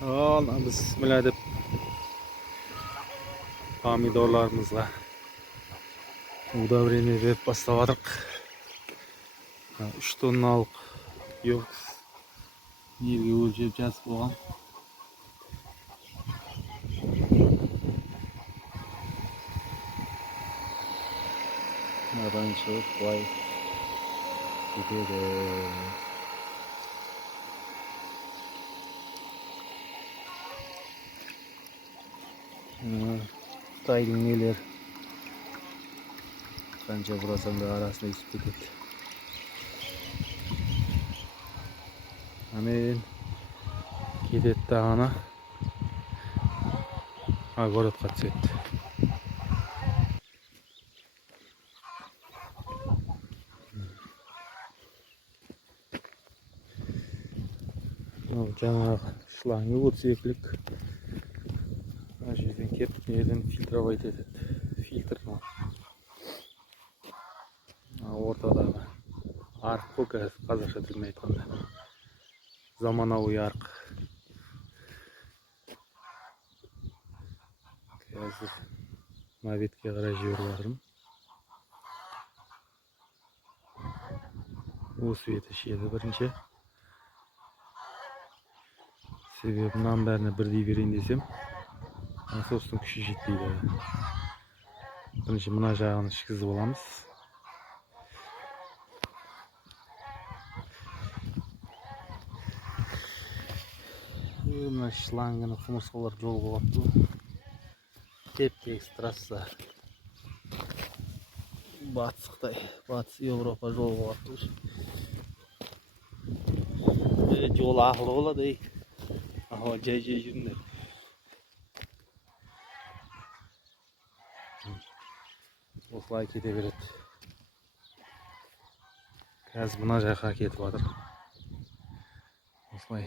Ana bismillah deb pomidorlarımızga удобрение berip bastaladık. 3 tonnalık yok. Yerге өлчеп жазып қойған. Адан шығып былай кетеді. Қытайдың нелер қанша бұрасаң да арасына түсіп кетеді. Амен кетеді дағана огородқа түседі. Жаңағы шланги вот секілік. Мына жерден кеп, неден фильтровать етеді. Фильтр. Ортадағы арық қой, қазақша тілмен айтқанда. Заманауи арық. Қазір мына бетке қарай жіберіп жатырмын. Осы беті шеді бірінші. Себебі мынаның бәріне бірдей берейін десем, насостың күші жетпейді. Бірінші мына жағын ішкізіп аламыз. Мына шлангыны құмырсқалар жолға қойыпты. Теп-тегіс трасса. Батыс Қытай, батыс Европа жолға қойыпты. Жол ақылы болады, ей. Жай-жай жүріңдер. Осылай кете береді. Қазір мына жаққа кетіп жатыр. Осылай.